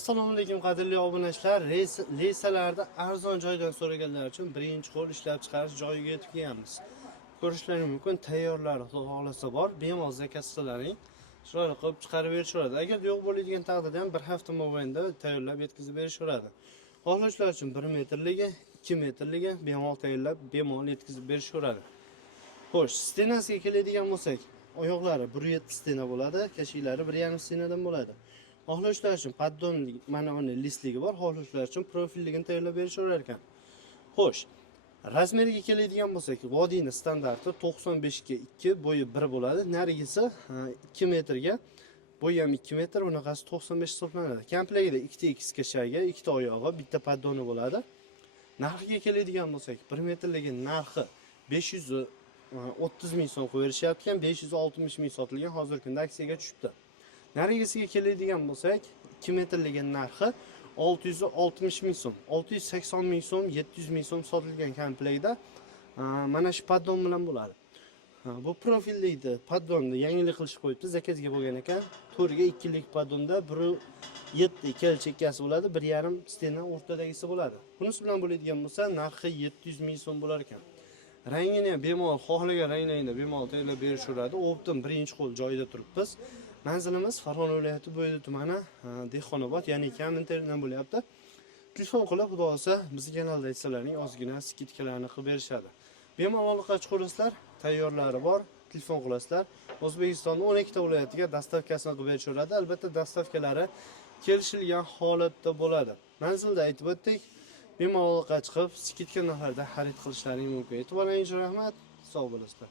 Assalomu alaykum qadrli obunachilar. Reyslarda arzon joydan so'raganlar uchun birinchi qo'l ishlab chiqarish joyiga yetib kelganmiz. Ko'rishlaringiz mumkin, tayyorlari xudo xolasa bor. Bemalol zakasalaring chiroyli qilib chiqarib berishadi. Agar yo'q bo'ladigan taqdirda ham bir hafta mobaynida tayyorlab yetkazib berishadi. Xohlovchilar uchun 1 metrligi, 2 metrligi bemalol tayyorlab, bemalol yetkazib berishadi. Xo'sh, stenasiga keladigan bo'lsak, oyoqlari 1.7 stena bo'ladi, kashiklari 1.5 stenadan bo'ladi. Xohlovchilar uchun paddonlik, mana buni listligi bor. Xohlovchilar uchun profilligini tayyorlab berishaverar ekan. Xo'sh, razmeriga keladigan bo'lsak, vodiyni standarti 95 ga 2, bo'yi 1 bo'ladi. Narigisi 2 metrga, bo'yi ham 2 metr, bunaqasi 95 hisoblanadi. Komplektida 2 X kashaga, 2 oyog'i, bitta paddoni bo'ladi. Narxiga keladigan bo'lsak, 1 metrligi narxi 530 ming so'm qo'yishyapti ekan, 560 ming sotilgan, hozirgi kunda aksiyaga tushibdi. Narigisiga keladigan bo'lsak, 2 metrligi narxi 660 ming so'm, 680 ming so'm, 700 ming so'm sotilgan komplektda mana shu paddon bilan bo'ladi. Bu profillikni paddonni yangilik qilishib qo'yibdi, zakazga bo'lgan ekan. 4 ga 2 lik paddonda 1.7 ikkala chekkasi bo'ladi, 1.5 stena o'rtadagisi bo'ladi. Bunisi bilan bo'ladigan bo'lsa, narxi 700 ming so'm bo'lar ekan. Rangini ham bemalol xohlagan ranglarni bemalol tayyorlab berishadi. Optim birinchi qo'l joyida turibmiz. Manzilimiz Farg'ona viloyati Bo'yda tumani, Dehqonobod, ya'ni kommentariydan bo'lyapti. Telefon qilib, xudo olsa, bizga kanalda aytsalaring ozgina skidkalarni qilib berishadi. Bemalol aloqa chiqarsizlar, tayyorlari bor, telefon qilasizlar. O'zbekistonning 12 ta viloyatiga dastavkasini qilib berishadi. Albatta, dastavkalari kelishilgan holatda bo'ladi. Manzilda aytib o'tdik. Bemalol aloqa chiqib, skidka narxlarda xarid qilishlaring mumkin. E'tiboringiz uchun rahmat. Sog' bo'lasizlar.